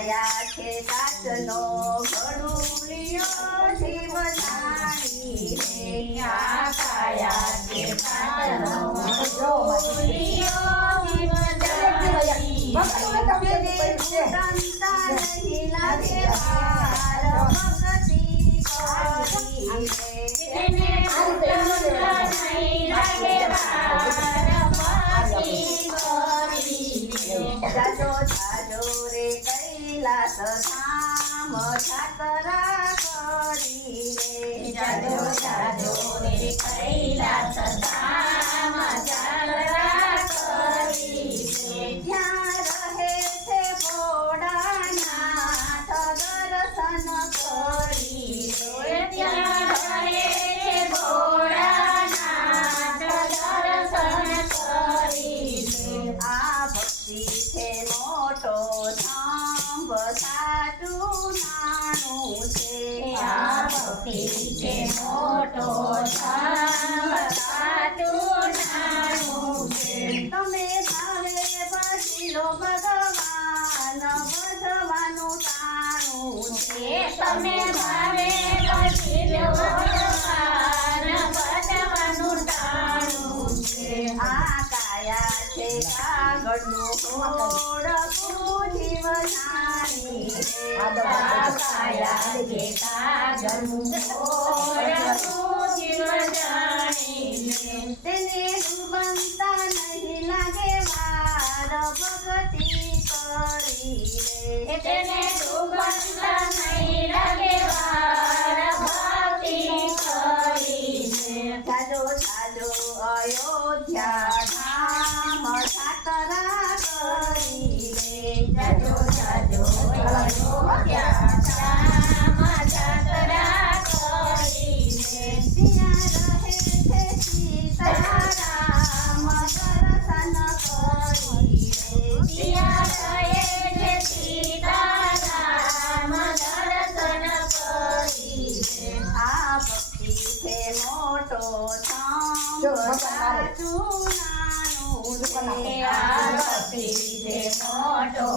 આયા છે કાચનો ઘડુલિયો જીવ જાણી રે આયા છે કાચનો ઘડુલિયો જીવ જાણી સંતા નહીં લાગે વાર ભક્તિ કરી તેને સંતા નહીં લાગે વાર ભક્તિ જાજો જાજો રે કૈલાસ ધામ જાતરા કરી રે જાજો જાજો રે કૈલાસ ધામ જાતરા કરી રે જ્યાં રહે છે ભોળાનાથ દર્શન કરી રે ત્યાં રહે છે ભોળાનાથ દર્શન કરી રે આ ભક્તિ છે મોટો થાંભ સાચું નાનું છે આ ભક્તિ છે મોટો થાંભ સાચું નાનું છે તમે ભાવે ભજલો ભગવાન ભજવાનું ટાણું છે તમે ભાવે ભજલો ભગવાન ભજવાનું ટાણું છે આ કાયા છે કાગળનું ઘોડું જીવ જાણી કાયા છે કાગળનું ઘોડું જીવ જાણી તેને ડૂબતા નહીં લાગે વાર ભક્તિ કરી રે તેને ડૂબતા નહીં લાગે વાર ભક્તિ કરી રે જાજો જાજો અયોધ્યા ધામ જાતરા કરી રે જાજો જાજો અયોધ્યા ધામ જાતરા કરી રે ત્યાં રહે છે સીતારામ દર્શન કરી રે ત્યાં રહે છે સીતારામ દર્શન કરી રે આ ભક્તિ છે મોટો સાચું નાનું છે આ ભક્તિ છે મોટો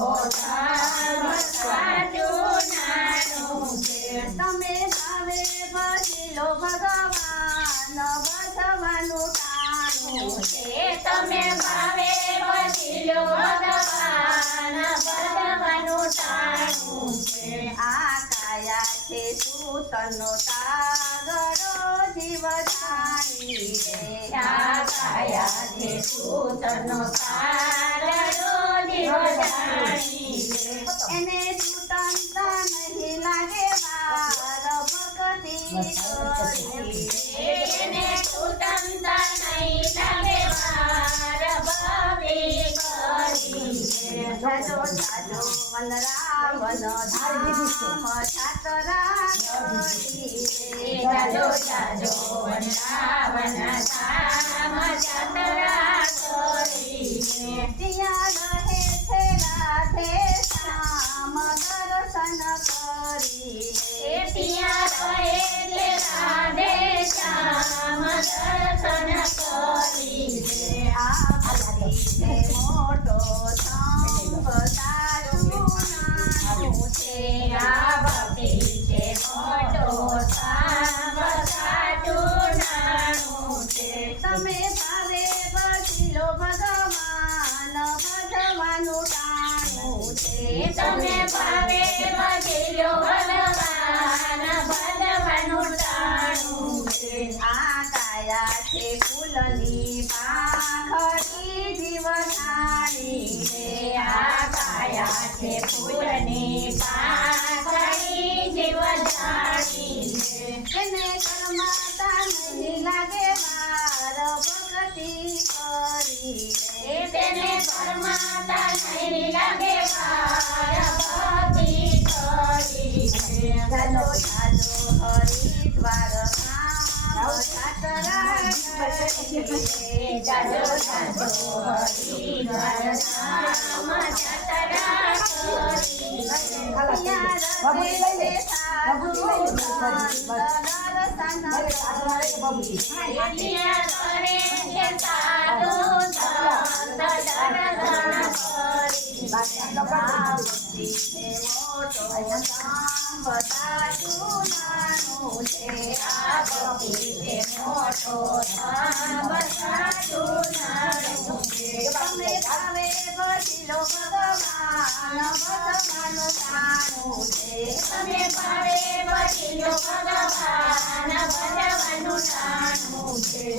સાચું નાનું છે તમે ભાવે ભજલો ભગવાન ભજવાનું ટાણું છે તમે ભાવે ભજલો ભગવાન ભજવાનું ટાણું છે આ કાયા છે સૂતનો તાગડો જીવ જાણી રે આ કાયા છે સૂતનો તાગડો જીવ જાણી રે એને છૂટતા નહીં લાગે વાર ભક્તિ કરી રે એને છૂટતા નહીં લાગે વાર ભક્તિ કરી રે જાજો જાજો મન રાવણ ધામ જાતરા કરી રે જાજો જાજો મન રાવણ ધામ જાતરા કરી રે ત્યાં રહે છે રાધે શ્યામ દર્શન કરી રે ત્યાં રહે છે રાધે શ્યામ દર્શન કરી રે આ ભક્તિ છે મોટો થાંભ સાચું નાનું છે આ ભક્તિ છે મોટો થાંભ સાચું નાનું છે તમે ભાવે ભજલો ભગવાન ભજવાનું ટાણું છે તમે ભાવે ભજલો ભગવાન ભજવાનું ટાણું છે આ કાયા છે ફૂલની પાંખડી જીવ જાણી રે આ કાયા છે ફૂલની પાંખડી જીવ જાણી રે એને કર્મતા નહીં લાગે વાર ભક્તિ કરી રે તેને કર્મતા નહીં લાગે વાર જાજો જાજો હરિદ્વાર ધામ યાત્રા કરી બાબુજી લઈ લે બાબુજી લઈ લે તમે ભાવે વડીલો ભગવાન ભજવાનું જાણવું છે